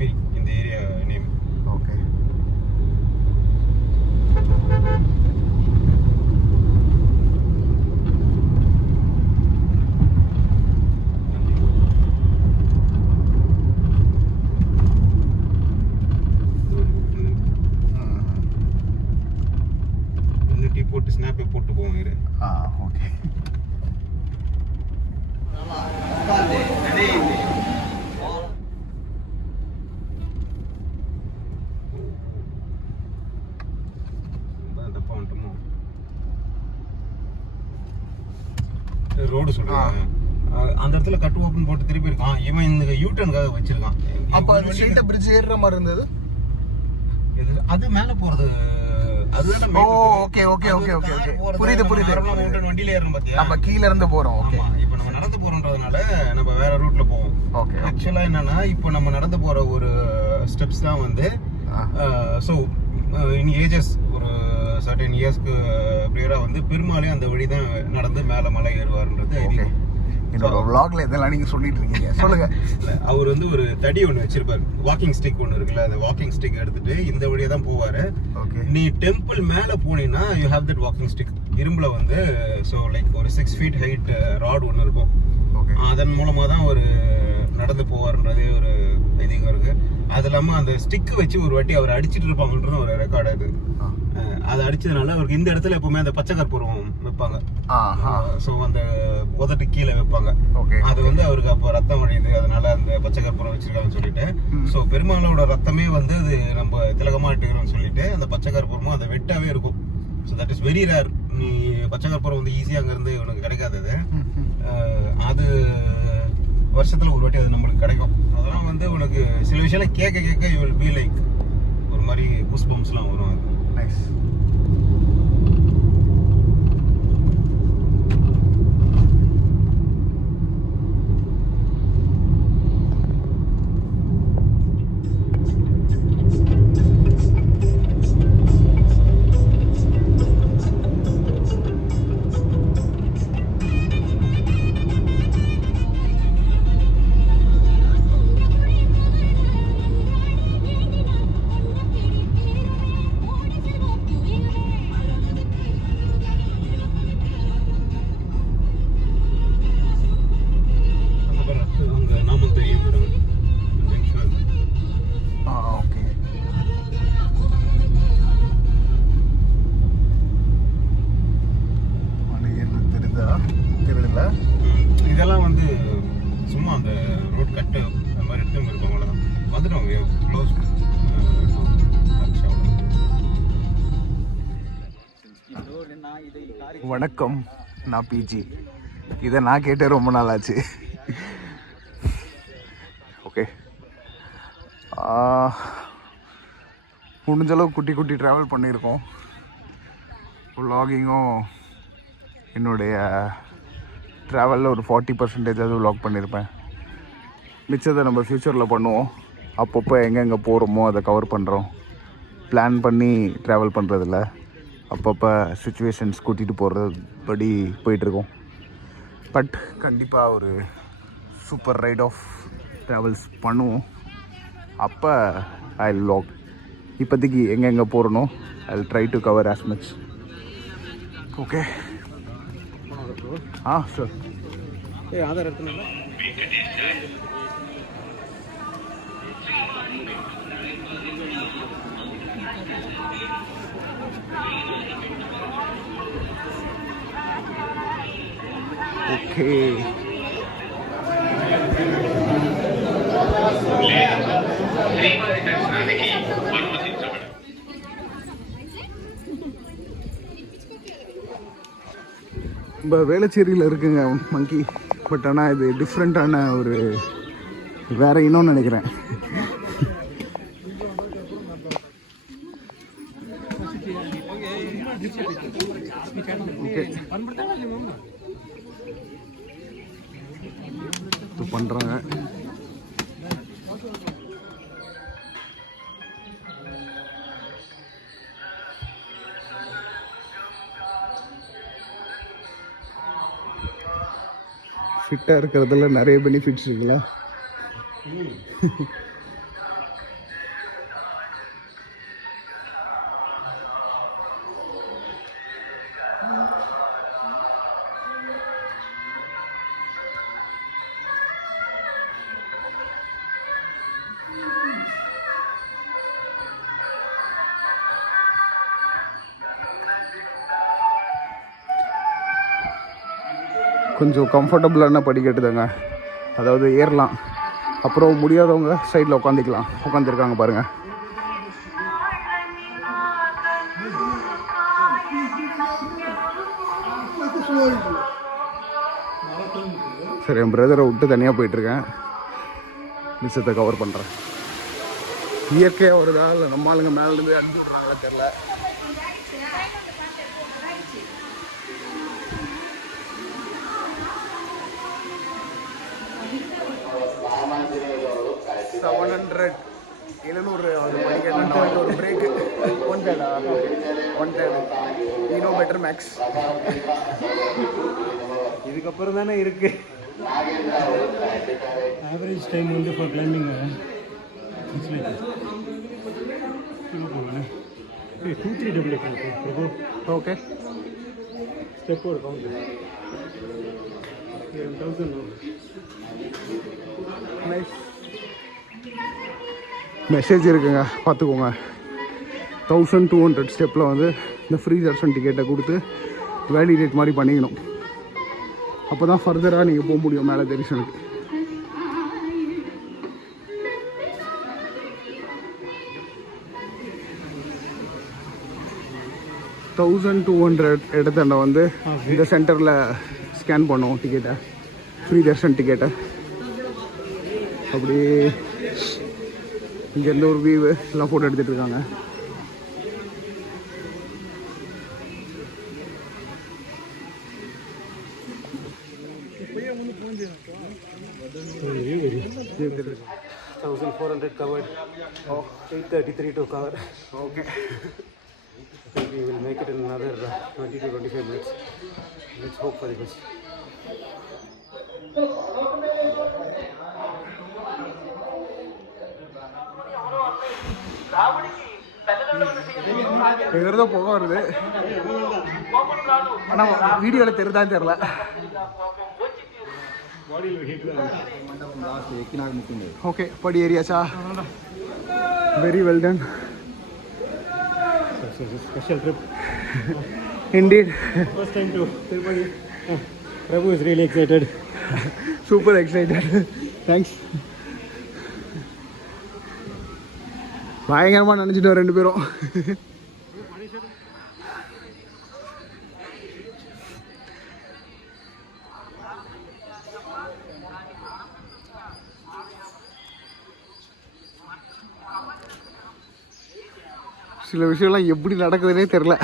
அலிபேரி இந்த area name. Okay. Tea போட்டு ஸ்னாப்பே போட்டு போவாங்க. ஓகே. ரோடு சொல்றாங்க அந்த இடத்துல கட் ஓபன் போட்டு திருப்பி இருக்கான். இவன் இந்த யூட்டர்னுக்காக வச்சிருக்கான். அப்ப அது ஸ்ட்ரைட்டா பிரிட்ஜ் ஏறுற மாதிரி இருந்தது. அது மேல போறது அதுதான். Okay okay okay okay okay. புரியுது புரியுது. மவுண்டன் வண்டியில ஏறணும் பாத்தியா? நம்ம கீழ இருந்து போறோம். ஓகே. இப்போ நம்ம நடந்து போறோம்ன்றதுனால நம்ம வேற ரூட்ல போவோம். ஓகே. ஆக்சுவலா என்னன்னா இப்போ நம்ம நடந்து போற ஒரு ஸ்டெப்ஸ் தான் வந்து சோ இன் ஏஜஸ் ஒரு சர்டன் இயர்ஸ்க்கு பிரியரா வந்து பெருமாளே அந்த வழி தான் நடந்து மேல மலை ஏறுவார்ன்றது ஐதீகம். என்னோட vlogல இதெல்லாம் நீங்க சொல்லிட்டு இருக்கீங்க. சொல்லுங்க. அவர் வந்து ஒரு தடி ஒன்று வச்சிருப்பாரு, வாக்கிங் ஸ்டிக் ஒன்று இருக்குல்ல, அந்த வாக்கிங் ஸ்டிக் எடுத்துட்டு இந்த வழியா தான் போவாரு. நீ டெம்பிள் மேல போனீங்கன்னா you have that walking stick. இரும்புல வந்து ஸோ லைக் ஒரு 6 feet ஹைட் ராட் ஒன்று இருக்கும். அதன் மூலமா தான் ஒரு நடந்து போவார்ன்றதே ஒரு ஐதீகம் இருக்கு. அது இல்லாம அந்த ஸ்டிக் வச்சு ஒரு வாட்டி அவர் அடிச்சிட்டு இருப்பாங்கன்றது ஒரு ரெக்கார்டு. அது அடிச்சதுனால அவருக்கு இந்த இடத்துல எப்பவுமே அந்த பச்சை கற்பூரம் வைப்பாங்க. ஸோ அந்த உதட்டு கீழே வைப்பாங்க. அது வந்து அவருக்கு அப்போ ரத்தம் வழியுது, அதனால அந்த பச்சை கற்பூரம் வச்சிருக்காங்கன்னு சொல்லிட்டு ஸோ பெருமாளோட ரத்தமே வந்து அது நம்ம திலகமா இட்டுக்கிறோம்னு சொல்லிட்டு அந்த பச்சை கற்பூரமும் அந்த வெட்டாவே இருக்கும். So that is very rare. நீ பச்சை கற்பூரம் வந்து ஈஸியாக அங்கேருந்து உனக்கு கிடைக்காதது. அது வருஷத்துல ஒரு வாட்டி அது நம்மளுக்கு கிடைக்கும். அதெல்லாம் வந்து உனக்கு சில விஷயம் கேட்க கேட்க யூ வில் பி லைக் ஒரு மாதிரி கூஸ் பம்ப்ஸ்லாம் வரும். அது நைஸ். இதெல்லாம் வந்து சும்மா அந்த ரோட் கட்டு அந்த மாதிரி எடுத்து இருக்கும். அவ்வளோதான் வந்துடுவாங்க. க்ளோஸ். வணக்கம், நான் பிஜி. இதை நான் கேட்டே ரொம்ப நாள் ஆச்சு. ஓகே, முடிஞ்சளவு குட்டி குட்டி ட்ராவல் பண்ணியிருக்கோம். vlogging-ம் என்னுடைய ட்ராவலில் ஒரு 40% vlog பண்ணியிருப்பேன். மிச்சத்தை நம்ம ஃப்யூச்சரில் பண்ணுவோம். அப்பப்போ எங்கெங்கே போகிறோமோ அதை கவர் பண்ணுறோம். பிளான் பண்ணி ட்ராவல் பண்ணுறதில்ல, அப்பப்போ சுச்சுவேஷன்ஸ் கூட்டிகிட்டு போகிறது படி போயிட்டுருக்கோம். பட் கண்டிப்பாக ஒரு சூப்பர் ரைட் ஆஃப் ட்ராவல்ஸ் பண்ணுவோம். அப்போ ஐ vlog. இப்போதைக்கு எங்கெங்கே போகிறனோ I try to cover as much. Okay. Sir Aadhaar எடுத்துனா ஓகே. இப்போ வேளச்சேரியில் இருக்குங்க மங்கி. பட் ஆனால் இது டிஃப்ரெண்ட்டான ஒரு வேறு இன்னொன்று நினைக்கிறேன். ஓகே, இது பண்ணுறாங்க. ஃபிட்டாக இருக்கிறதுல நிறைய பெனிஃபிட்ஸ் இருக்குல்ல. கொஞ்சம் கம்ஃபர்டபுளான படிக்கட்டு தாங்க, அதாவது ஏறலாம். அப்புறம் முடியாதவங்க சைடில் உட்காந்துருக்காங்க பாருங்கள். சரி, என் பிரதரை விட்டு தனியாக போயிட்டுருக்கேன், மிச்சத்தை கவர் பண்ணுறேன். இயற்கையாக வருதா இல்லை நம்ம ஆளுங்க மேலேருந்து அடிச்சு விட்றாங்களா தெரில. ஒரு பிரேக்கு 110 ஈனோ பெட்டர் மேக்ஸ். இதுக்கப்புறம் தானே இருக்கு. ஆவரேஜ் டைம் வந்து for climbing it's like 2-3 okay. Step ஒரு கவுண்ட் 1000. நைஸ். மெசேஜ் இருக்குங்க, பார்த்துக்கோங்க. 1200 ஸ்டெப்பில் வந்து இந்த ஃப்ரீ தர்ஷன் டிக்கெட்டை கொடுத்து வேலிடேட் மாதிரி பண்ணிக்கணும். அப்போ தான் ஃபர்தராக நீங்கள் போக முடியும் மேலே தரிசனுக்கு. $1200 இடத்தாண்ட வந்து இந்த சென்டரில் ஸ்கேன் பண்ணுவோம் டிக்கெட்டை, ஃப்ரீ தர்ஷன் டிக்கெட்டை. அப்படி இங்கேருந்து ஒரு வியூ எல்லாம் ஃபோட்டோ எடுத்துகிட்டு இருக்காங்க. $1,400 covered. 833 to cover. Okay. I think we will make it in another 20 to 25 minutes. Let's hope for the best. எங்கிறதோ புகை வருது, ஆனால் வீடியோவில் தெரியுதான்னு தெரில. ஓகே, படி ஏரியாச்சா? Very well done. Special trip. Indeed. First time to Tirupati. Prabhu is really excited. Super excited. Thanks. பயங்கரமாக நினச்சிட்டோம் ரெண்டு பேரும். சில விஷயம்லாம் எப்படி நடக்குதுன்னே தெரில.